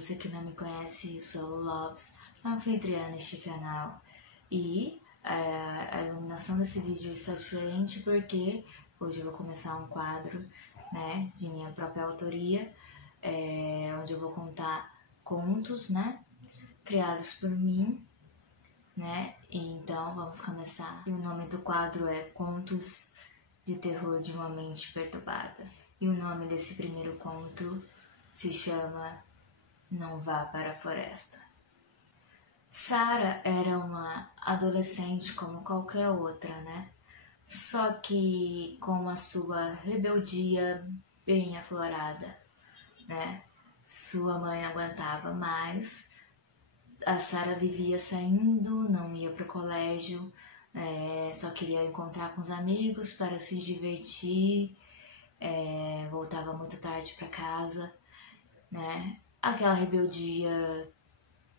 você que não me conhece, sou Lopes, anfitriã neste canal. E a iluminação desse vídeo está diferente porque hoje eu vou começar um quadro, né, de minha própria autoria, onde eu vou contar contos, né, criados por mim, né, e então vamos começar. E o nome do quadro é Contos de Terror de uma Mente Perturbada. E o nome desse primeiro conto se chama Não Vá para a Floresta. Sarah era uma adolescente como qualquer outra, né? Só que com a sua rebeldia bem aflorada, né? Sua mãe não aguentava mais. A Sarah vivia saindo, não ia pro colégio, só queria encontrar com os amigos para se divertir, voltava muito tarde para casa, né? Aquela rebeldia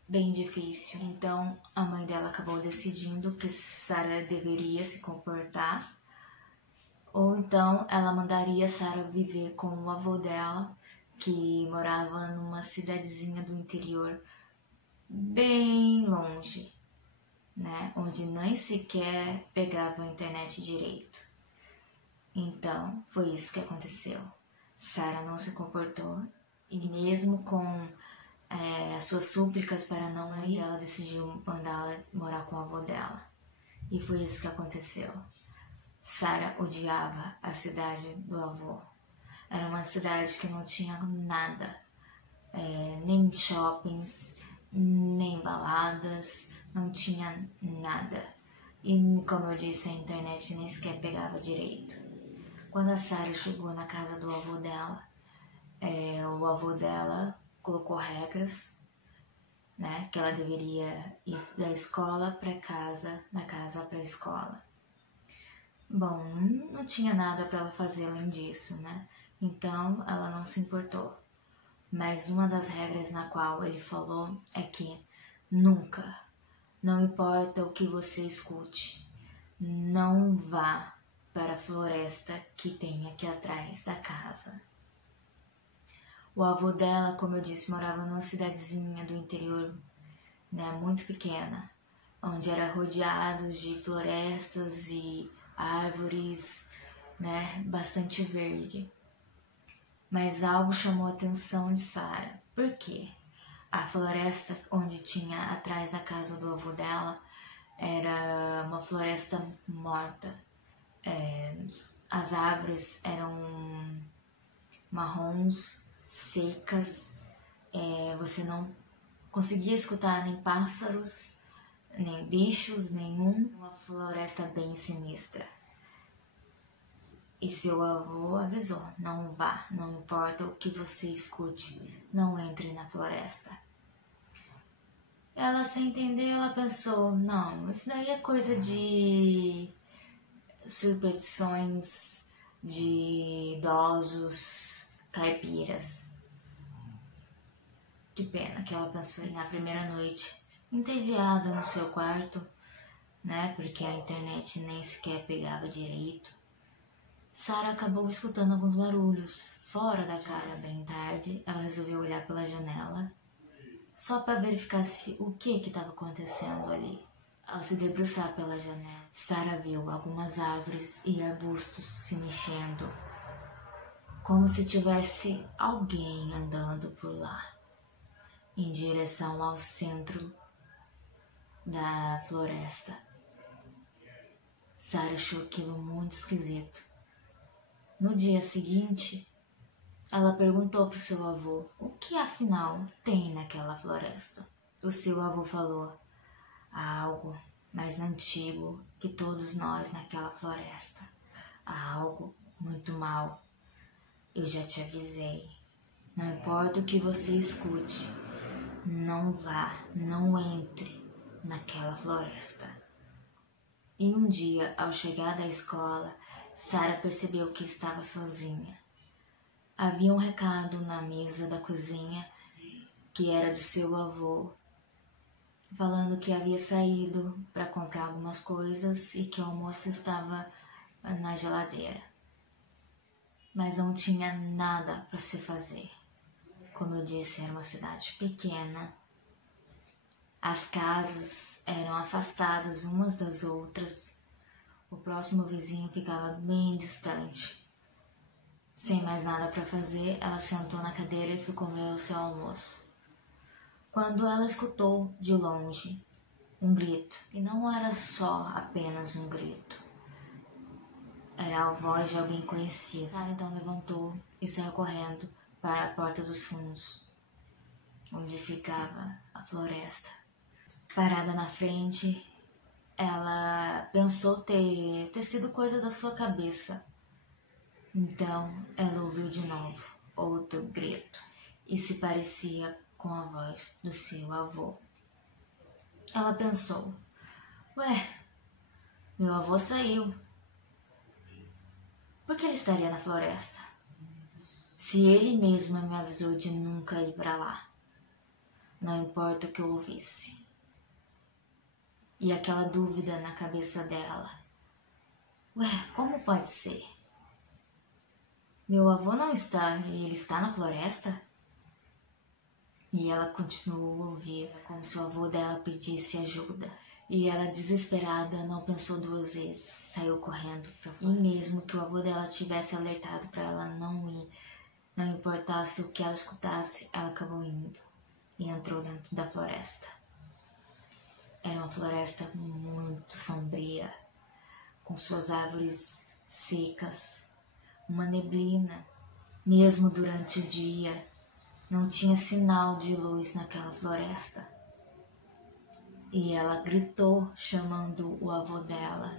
bem difícil. Então a mãe dela acabou decidindo que Sarah deveria se comportar, ou então ela mandaria Sarah viver com o avô dela, que morava numa cidadezinha do interior bem longe, né, onde nem sequer pegava a internet direito. Então foi isso que aconteceu. Sarah não se comportou e mesmo com as suas súplicas para não ir, ela decidiu mandá-la morar com o avô dela. E foi isso que aconteceu. Sarah odiava a cidade do avô. Era uma cidade que não tinha nada, nem shoppings, nem baladas, não tinha nada. E como eu disse, a internet nem sequer pegava direito. Quando a Sarah chegou na casa do avô dela, o avô dela colocou regras, né, que ela deveria ir da escola para casa, da casa para a escola. Bom, não tinha nada para ela fazer além disso, né? Então ela não se importou. Mas uma das regras na qual ele falou é que nunca, não importa o que você escute, não vá para a floresta que tem aqui atrás da casa. O avô dela, como eu disse, morava numa cidadezinha do interior, né, muito pequena, onde era rodeado de florestas e árvores, né, bastante verde. Mas algo chamou a atenção de Sarah. Por quê? A floresta onde tinha atrás da casa do avô dela era uma floresta morta. As árvores eram marrons, secas, você não conseguia escutar nem pássaros, nem bichos nenhum, uma floresta bem sinistra. E seu avô avisou, não vá, não importa o que você escute, não entre na floresta. Ela, sem entender, ela pensou, não, isso daí é coisa de superstições de idosos caipiras. Que pena que ela pensou na primeira noite, entediada no seu quarto, né, porque a internet nem sequer pegava direito. Sarah acabou escutando alguns barulhos fora da casa. Bem tarde, ela resolveu olhar pela janela, só para verificar o que estava acontecendo ali. Ao se debruçar pela janela, Sarah viu algumas árvores e arbustos se mexendo, como se tivesse alguém andando por lá, em direção ao centro da floresta. Sarah achou aquilo muito esquisito. No dia seguinte, ela perguntou para o seu avô o que afinal tem naquela floresta. O seu avô falou, há algo mais antigo que todos nós naquela floresta. Há algo muito mau. Eu já te avisei. Não importa o que você escute, não vá, não entre naquela floresta. E um dia, ao chegar da escola, Sarah percebeu que estava sozinha. Havia um recado na mesa da cozinha, que era do seu avô, falando que havia saído para comprar algumas coisas e que o almoço estava na geladeira. Mas não tinha nada para se fazer. Como eu disse, era uma cidade pequena. As casas eram afastadas umas das outras. O próximo vizinho ficava bem distante. Sem mais nada para fazer, ela sentou na cadeira e foi comer o seu almoço. Quando ela escutou, de longe, um grito. E não era só apenas um grito. Era a voz de alguém conhecido. Sarah então levantou e saiu correndo para a porta dos fundos, onde ficava a floresta. Parada na frente, ela pensou ter sido coisa da sua cabeça. Então, ela ouviu de novo outro grito e se parecia com a voz do seu avô. Ela pensou, ué, meu avô saiu. Por que ele estaria na floresta? Se ele mesmo me avisou de nunca ir para lá, não importa o que eu ouvisse. E aquela dúvida na cabeça dela. Ué, como pode ser? Meu avô não está e ele está na floresta? E ela continuou a ouvir, como se o avô dela pedisse ajuda. E ela, desesperada, não pensou duas vezes, saiu correndo para fora. E mesmo que o avô dela tivesse alertado para ela não ir, não importasse o que ela escutasse, ela acabou indo e entrou dentro da floresta. Era uma floresta muito sombria, com suas árvores secas, uma neblina. Mesmo durante o dia, não tinha sinal de luz naquela floresta. E ela gritou, chamando o avô dela.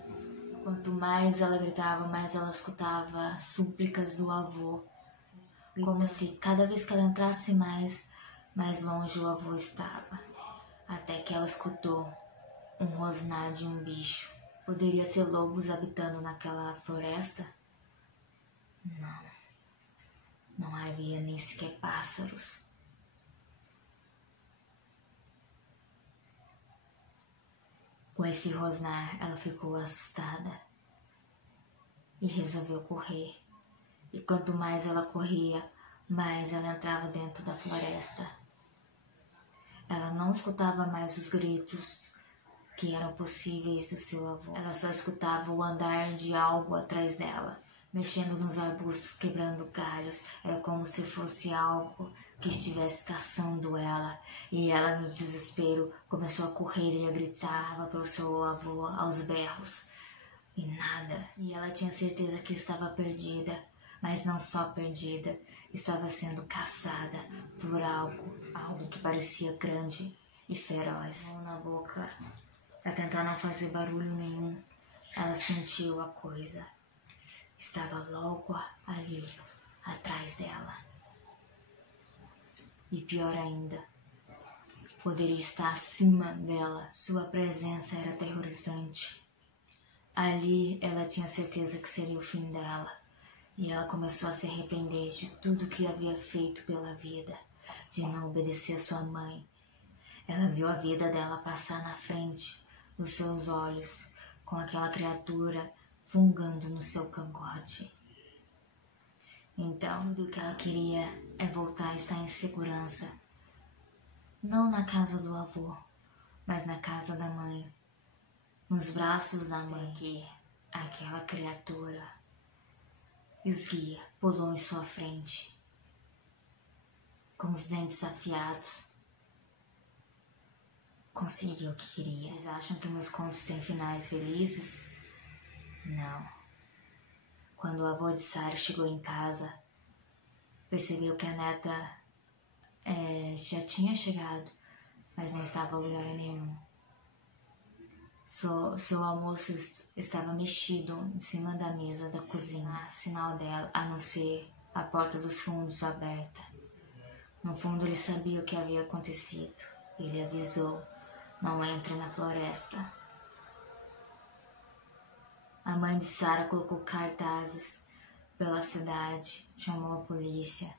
Quanto mais ela gritava, mais ela escutava súplicas do avô. Como se cada vez que ela entrasse mais longe o avô estava. Até que ela escutou um rosnar de um bicho. Poderia ser lobos habitando naquela floresta? Não havia nem sequer pássaros. Com esse rosnar, ela ficou assustada e resolveu correr. E quanto mais ela corria, mais ela entrava dentro da floresta. Ela não escutava mais os gritos que eram possíveis do seu avô. Ela só escutava o andar de algo atrás dela, mexendo nos arbustos, quebrando galhos. Era como se fosse algo que estivesse caçando ela. E ela, no desespero, começou a correr e a gritar pelo seu avô aos berros. E nada. E ela tinha certeza que estava perdida, mas não só perdida, estava sendo caçada por algo que parecia grande e feroz. Mão na boca, para tentar não fazer barulho nenhum, ela sentiu a coisa. Estava logo ali, atrás dela. E pior ainda, poderia estar acima dela. Sua presença era aterrorizante. Ali ela tinha certeza que seria o fim dela. E ela começou a se arrepender de tudo que havia feito pela vida, de não obedecer a sua mãe. Ela viu a vida dela passar na frente dos seus olhos, com aquela criatura fungando no seu cangote. Então, tudo que ela queria é voltar a estar em segurança. Não na casa do avô, mas na casa da mãe. Nos braços da mãe, que aquela criatura esguia pulou em sua frente, com os dentes afiados. Conseguiu o que queria. Vocês acham que meus contos têm finais felizes? Não. Quando o avô de Sarah chegou em casa, percebeu que a neta já tinha chegado, mas não estava em lugar nenhum. Seu almoço estava mexido em cima da mesa da cozinha, sinal dela, a não ser a porta dos fundos aberta. No fundo, ele sabia o que havia acontecido. Ele avisou: não entre na floresta. A mãe de Sarah colocou cartazes pela cidade, chamou a polícia,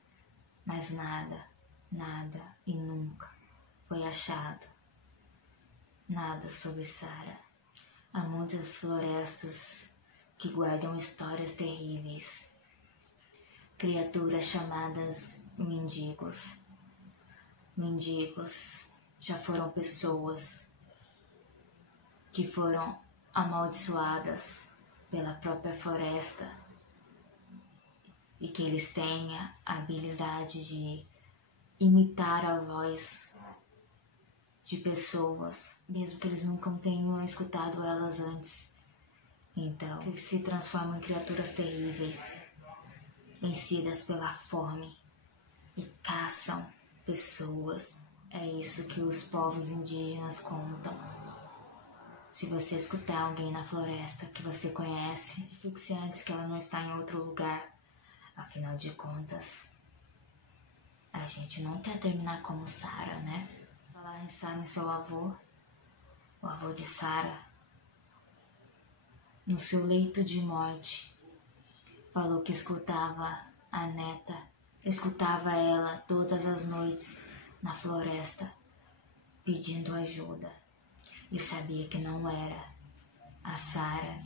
mas nada e nunca foi achado. Nada sobre Sarah. Há muitas florestas que guardam histórias terríveis. Criaturas chamadas mendigos mendigos, já foram pessoas que foram amaldiçoadas pela própria floresta e que eles têm a habilidade de imitar a voz de pessoas, mesmo que eles nunca tenham escutado elas antes. Então, eles se transformam em criaturas terríveis, vencidas pela fome, e caçam pessoas. É isso que os povos indígenas contam. Se você escutar alguém na floresta que você conhece, fixe antes que ela não está em outro lugar. Afinal de contas, a gente não quer terminar como Sarah, né? Falar em Sarah em seu avô, o avô de Sarah, no seu leito de morte, falou que escutava a neta, escutava ela todas as noites na floresta, pedindo ajuda. E sabia que não era a Sarah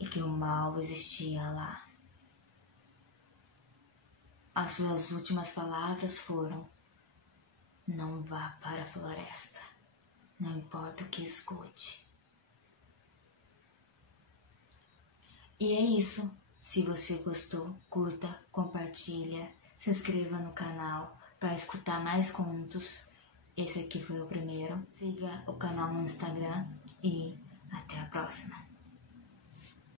e que o mal existia lá. As suas últimas palavras foram: não vá para a floresta, não importa o que escute. E é isso. Se você gostou, curta, compartilha, se inscreva no canal para escutar mais contos. Esse aqui foi o primeiro. Siga o canal no Instagram e até a próxima.